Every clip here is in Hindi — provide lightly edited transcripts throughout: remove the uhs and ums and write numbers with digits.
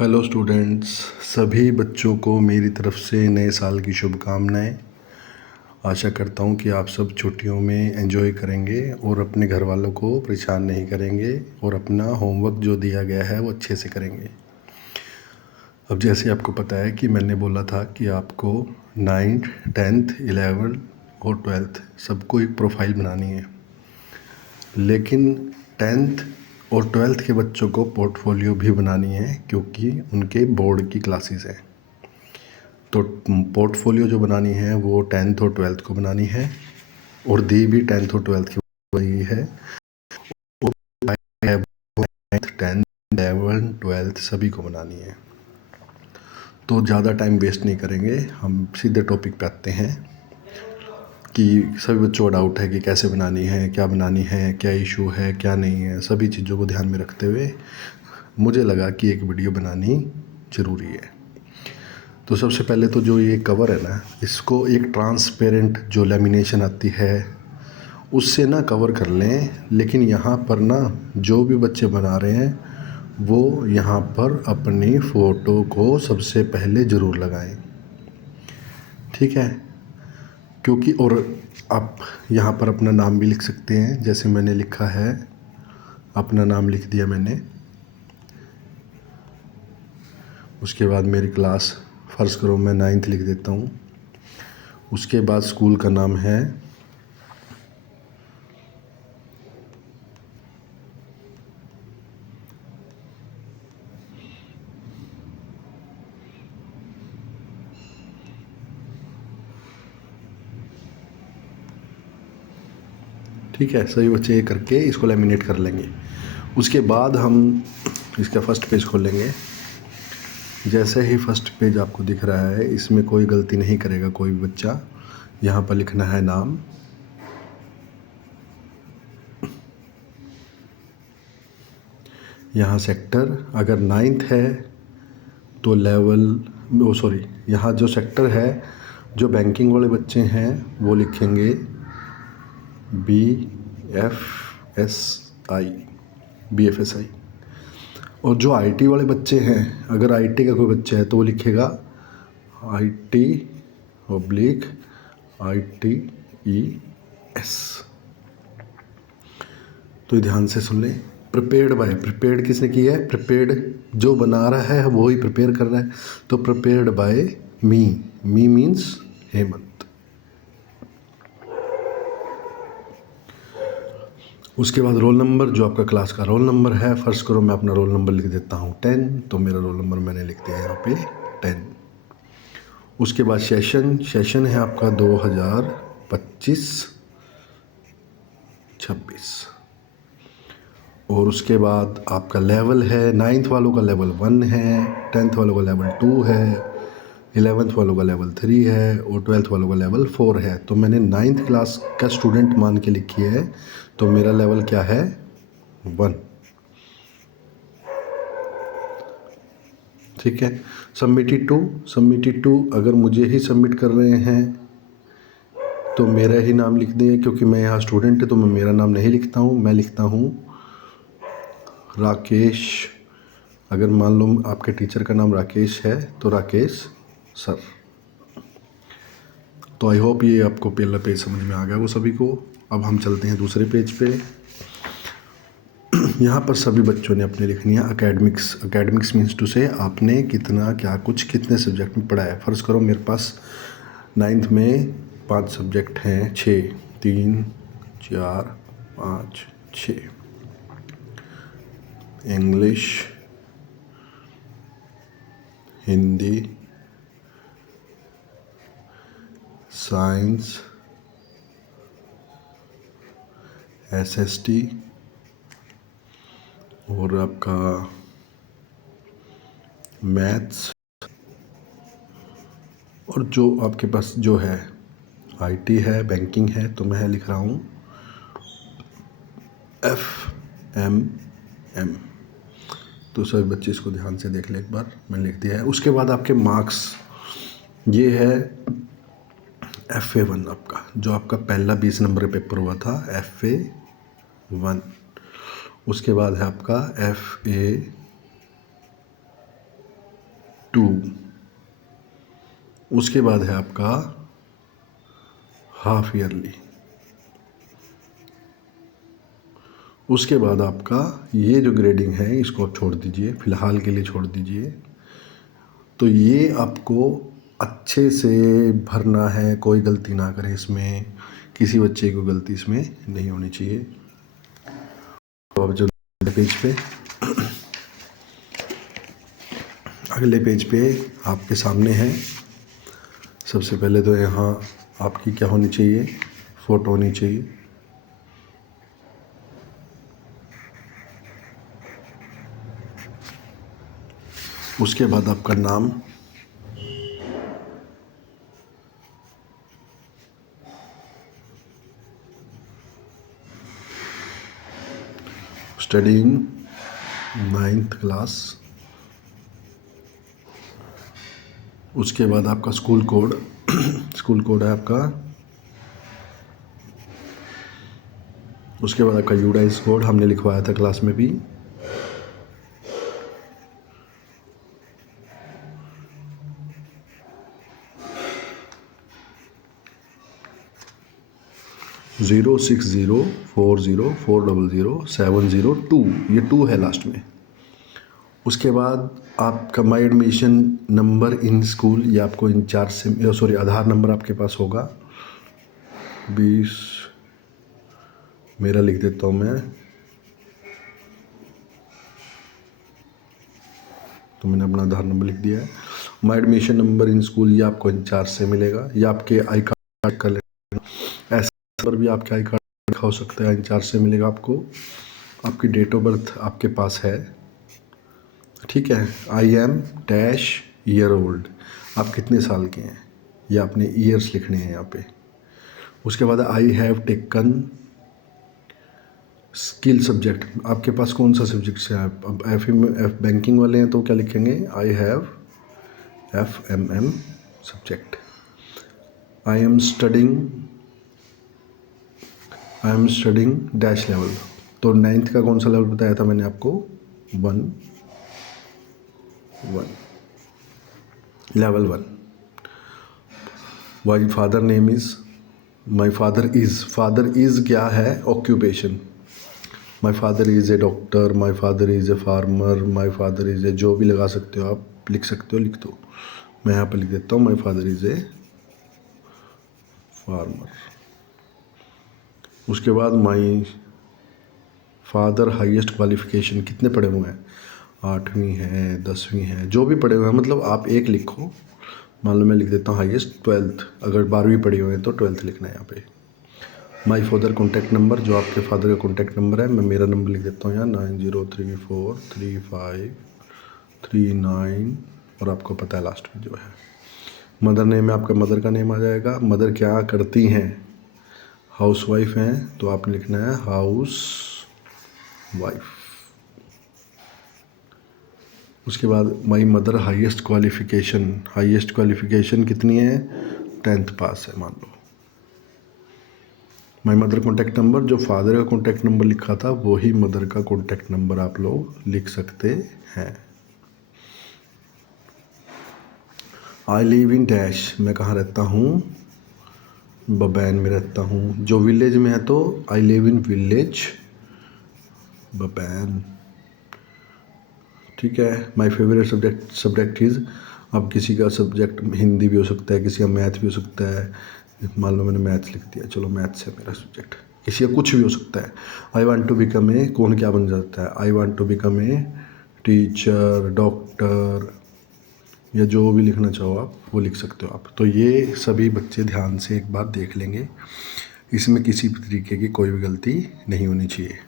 हेलो स्टूडेंट्स, सभी बच्चों को मेरी तरफ से नए साल की शुभकामनाएं। आशा करता हूं कि आप सब छुट्टियों में एंजॉय करेंगे और अपने घर वालों को परेशान नहीं करेंगे और अपना होमवर्क जो दिया गया है वो अच्छे से करेंगे। अब जैसे आपको पता है कि मैंने बोला था कि आपको 9th 10th 11th और 12th सबको एक प्रोफाइल बनानी है, लेकिन 10th और 12th के बच्चों को पोर्टफोलियो भी बनानी है क्योंकि उनके बोर्ड की क्लासेस हैं। तो पोर्टफोलियो जो बनानी है वो 10th और 12th को बनानी है और दी भी 10th और 12th की वही है। 9th 10th 11th 12th सभी को बनानी है। तो ज़्यादा टाइम वेस्ट नहीं करेंगे, हम सीधे टॉपिक पे आते हैं कि सभी बच्चों को डाउट है कि कैसे बनानी है, क्या बनानी है, क्या इशू है, क्या नहीं है। सभी चीज़ों को ध्यान में रखते हुए मुझे लगा कि एक वीडियो बनानी ज़रूरी है। तो सबसे पहले तो जो ये कवर है ना, इसको एक ट्रांसपेरेंट जो लेमिनेशन आती है उससे ना कवर कर लें। लेकिन यहाँ पर ना जो भी बच्चे बना रहे हैं वो यहाँ पर अपनी फ़ोटो को सबसे पहले ज़रूर लगाएं, ठीक है? क्योंकि और आप यहाँ पर अपना नाम भी लिख सकते हैं, जैसे मैंने लिखा है, अपना नाम लिख दिया मैंने। उसके बाद मेरी क्लास फ़र्ज़ करो मैं 9th लिख देता हूँ। उसके बाद स्कूल का नाम है ठीक है। सभी बच्चे ये करके इसको लैमिनेट कर लेंगे। उसके बाद हम इसका फ़र्स्ट पेज खोलेंगे। जैसे ही फ़र्स्ट पेज आपको दिख रहा है, इसमें कोई गलती नहीं करेगा कोई भी बच्चा। यहाँ पर लिखना है नाम, यहाँ सेक्टर, अगर 9th है तो लेवल, ओ सॉरी, यहाँ जो सेक्टर है, जो बैंकिंग वाले बच्चे हैं वो लिखेंगे BFSI, BFSI। और जो आईटी वाले बच्चे हैं, अगर आईटी का कोई बच्चा है तो वो लिखेगा IT ऑब्लिक ITES। तो ये ध्यान से सुन लें। प्रिपेयर्ड बाय, प्रिपेयर्ड किसने किया है? प्रिपेयर्ड जो बना रहा है वो ही प्रिपेयर कर रहा है। तो prepared by me, me means Hemant. उसके बाद रोल नंबर, जो आपका क्लास का रोल नंबर है, फ़र्ज़ करो मैं अपना रोल नंबर लिख देता हूँ 10, तो मेरा रोल नंबर मैंने लिख दिया यहाँ पे 10। उसके बाद सेशन है आपका 2025-26। और उसके बाद आपका लेवल है, 9th वालों का लेवल 1 है, 10th वालों का लेवल 2 है, 11th वालों का लेवल 3 है और 12th वालों का लेवल 4 है। तो मैंने 9th क्लास का स्टूडेंट मान के लिखी है, तो मेरा लेवल क्या है? 1, ठीक है। सबमिटेड टू अगर मुझे ही सबमिट कर रहे हैं तो मेरा ही नाम लिख दें, क्योंकि मैं यहाँ स्टूडेंट है तो मैं मेरा नाम नहीं लिखता हूँ, मैं लिखता हूँ राकेश। अगर मान लो आपके टीचर का नाम राकेश है तो राकेश सर। तो आई होप ये आपको पहला पेज समझ में आ गया वो सभी को। अब हम चलते हैं दूसरे पेज पे। यहाँ पर सभी बच्चों ने अपने लिखनी है एकेडमिक्स मीन्स टू से आपने कितना क्या कुछ कितने सब्जेक्ट में पढ़ा है। फ़र्ज़ करो मेरे पास 9th में 5 सब्जेक्ट हैं, 6, 3, 4, 5, 6। इंग्लिश, हिंदी, साइंस, SST और आपका मैथ्स। और जो आपके पास जो है IT है, बैंकिंग है, तो मैं लिख रहा हूँ FMM। तो सभी बच्चे इसको ध्यान से देख ले, एक बार मैंने लिख दिया है। उसके बाद आपके मार्क्स, ये है FA1 आपका, जो आपका पहला 20 नंबर का पेपर हुआ था, FA1। उसके बाद है आपका FA2, 2। उसके बाद है आपका हाफ ईयरली। उसके बाद आपका ये जो ग्रेडिंग है इसको आप छोड़ दीजिए, फ़िलहाल के लिए छोड़ दीजिए। तो ये आपको अच्छे से भरना है, कोई गलती ना करें इसमें, किसी बच्चे को गलती इसमें नहीं होनी चाहिए। तो अब जो पेज पे, अगले पेज पे आपके सामने है, सबसे पहले तो यहाँ आपकी क्या होनी चाहिए, फ़ोटो होनी चाहिए। उसके बाद आपका नाम, स्टडीइंग 9th क्लास। उसके बाद आपका स्कूल कोड, स्कूल कोड है आपका। उसके बाद आपका यूडाइस कोड हमने लिखवाया था क्लास में भी। ज़ीरो 60404007002, ये 2 है लास्ट में। उसके बाद आपका my admission number in school, ये आपको इंचार्ज से, सॉरी, आधार नंबर आपके पास होगा 20, मेरा लिख देता हूँ मैं, तो मैंने अपना आधार नंबर लिख दिया है। My admission number in school ये आपको इंचार्ज से मिलेगा, या आपके आई कार्ड का लेना, ऐसे पर भी आपके आई कार्ड लिखा हो सकता है, इंचार्ज से मिलेगा आपको। आपकी डेट ऑफ बर्थ आपके पास है, ठीक है। I am dash year old, आप कितने साल के हैं, ये आपने ईयर्स लिखने हैं यहाँ पे। उसके बाद I have taken skill subject, आपके पास कौन सा सब्जेक्ट है। अब एफ बैंकिंग वाले हैं तो क्या लिखेंगे, I have FMM subject. I am studying dash level, तो 9th का कौन सा लेवल बताया था मैंने आपको, 1 level 1। Why father name is, my father is क्या है, occupation. My father is a doctor, my father is a farmer, my father is a, जो भी लगा सकते हो आप, लिख सकते हो, लिख दो। मैं यहाँ पर लिख देता हूँ माई फादर इज़ ए फार्मर। उसके बाद माई फादर हाईएस्ट क्वालिफ़िकेशन, कितने पढ़े हुए हैं, 8वीं है, 10वीं है, जो भी पढ़े हुए हैं, मतलब आप एक लिखो। मान लो मैं लिख देता हूँ हाईएस्ट 12th, अगर 12वीं पढ़ी हुए हैं तो 12th लिखना है यहाँ पे। माई फादर कॉन्टैक्ट नंबर, जो आपके फादर का कॉन्टैक्ट नंबर है, मैं मेरा नंबर लिख देता हूँ यहाँ 90343539, और आपको पता है लास्ट में जो है। मदर नेम है आपका, मदर का नेम आ जाएगा। मदर क्या करती हैं, हाउस वाइफ हैं, तो आपने लिखना है हाउस वाइफ। उसके बाद माई मदर हाईएस्ट क्वालिफ़िकेशन कितनी है, 10th पास है मान लो। माई मदर कॉन्टैक्ट नंबर, जो फादर का कॉन्टैक्ट नंबर लिखा था वही मदर का कॉन्टैक्ट नंबर आप लोग लिख सकते हैं। आई लिव इन डैश, मैं कहाँ रहता हूँ, बबैन में रहता हूँ। जो विलेज में है तो I live in village Babain, ठीक है। माई फेवरेट सब्जेक्ट इज़, अब किसी का सब्जेक्ट हिंदी भी हो सकता है, किसी का मैथ भी हो सकता है। मान लो मैंने मैथ लिख दिया, चलो मैथ्स है मेरा सब्जेक्ट, किसी का कुछ भी हो सकता है। I want to become a, कौन क्या बन जाता है, I want to become a teacher, doctor, या जो भी लिखना चाहो आप वो लिख सकते हो आप। तो ये सभी बच्चे ध्यान से एक बार देख लेंगे, इसमें किसी भी तरीके की कोई भी गलती नहीं होनी चाहिए।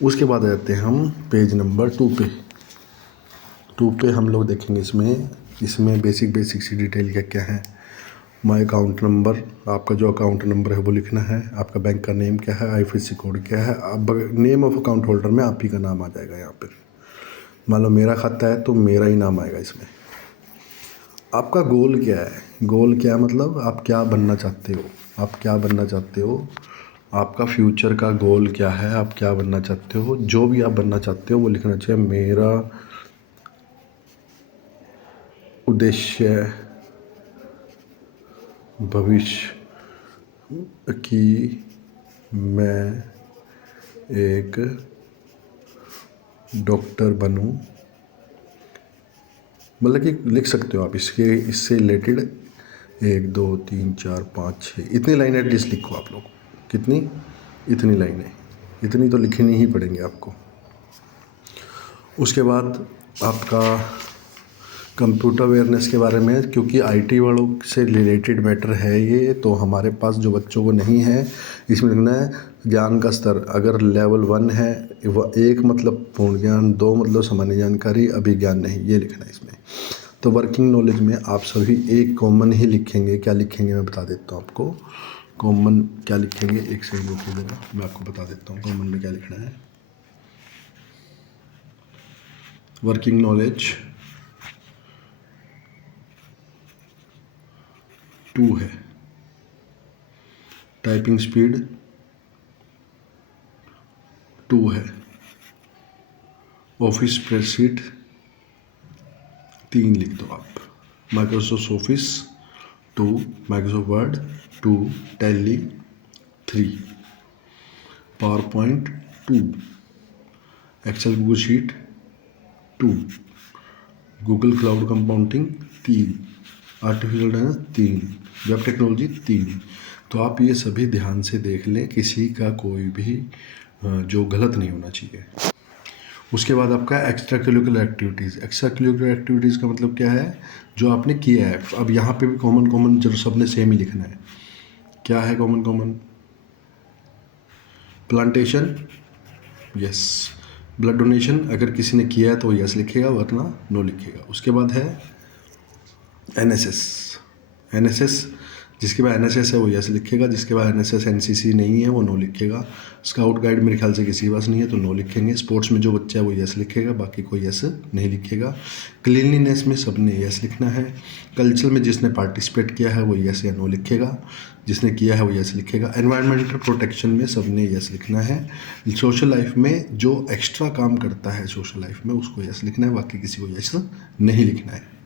उसके बाद आ जाते हैं हम पेज नंबर 2 पे। 2 पे हम लोग देखेंगे इसमें बेसिक सी डिटेल क्या है। माई अकाउंट नंबर, आपका जो अकाउंट नंबर है वो लिखना है। आपका बैंक का नेम क्या है, IFSC कोड क्या है। अब नेम ऑफ अकाउंट होल्डर में आप ही का नाम आ जाएगा यहाँ पर। मान लो मेरा खाता है तो मेरा ही नाम आएगा इसमें। आपका गोल क्या है, गोल क्या है मतलब आप क्या बनना चाहते हो, आपका फ्यूचर का गोल क्या है, आप क्या बनना चाहते हो, जो भी आप बनना चाहते हो वो लिखना चाहिए। उद्देश्य भविष्य कि मैं एक डॉक्टर बनूं, मतलब कि लिख सकते हो आप इससे रिलेटेड 1 2 3 4 5 6 इतनी लाइन एटलीस्ट लिखो आप लोग। कितनी? इतनी लाइनें, इतनी तो लिखनी ही पड़ेंगी आपको। उसके बाद आपका कंप्यूटर अवेयरनेस के बारे में, क्योंकि आईटी वालों से रिलेटेड मैटर है ये, तो हमारे पास जो बच्चों को नहीं है इसमें लिखना है ज्ञान का स्तर। अगर लेवल 1 है, 1 मतलब पूर्ण ज्ञान, 2 मतलब सामान्य जानकारी, अभिज्ञान नहीं, ये लिखना है इसमें। तो वर्किंग नॉलेज में आप सभी एक कॉमन ही लिखेंगे। क्या लिखेंगे मैं बता देता हूँ आपको। कॉमन क्या लिखेंगे, एक सेकंड रुकिएगा, मैं आपको बता देता हूँ कॉमन में क्या लिखना है। वर्किंग नॉलेज 2 है। टाइपिंग स्पीड 2 है। ऑफिस स्प्रेडशीट 3 लिख दो आप। Microsoft Office 2, Microsoft Word 2, Tally 3, PowerPoint 2, Excel Google Sheet 2, Google Cloud compounding 3, artificial intelligence 3, web technology 3। तो आप ये सभी ध्यान से देख लें, किसी का कोई भी जो गलत नहीं होना चाहिए। उसके बाद आपका extra curricular activities. Extra curricular activities का मतलब क्या है, जो आपने किया है। अब यहाँ पे भी कॉमन जो सबने सेम ही लिखना है। क्या है common? Plantation, yes. Blood donation अगर किसी ने किया है तो यस लिखेगा, वरना नो लिखेगा। उसके बाद है एनएसएस, जिसके बाद एनएसएस है वो यस लिखेगा, जिसके बाद एनएसएस एनसीसी नहीं है वो नो लिखेगा। स्काउट गाइड मेरे ख्याल से किसी के पास नहीं है तो नो लिखेंगे। स्पोर्ट्स में जो बच्चा है वो यस लिखेगा, बाकी कोई यस नहीं लिखेगा। क्लीनलीनेस में सबने यस लिखना है। कल्चर में जिसने पार्टिसिपेट किया है वो यस या नो लिखेगा, जिसने किया है वो यस लिखेगा। एनवायरमेंटल प्रोटेक्शन में सबने यस लिखना है। सोशल लाइफ में जो एक्स्ट्रा काम करता है सोशल लाइफ में उसको यस लिखना है, बाकी किसी को यस नहीं लिखना है।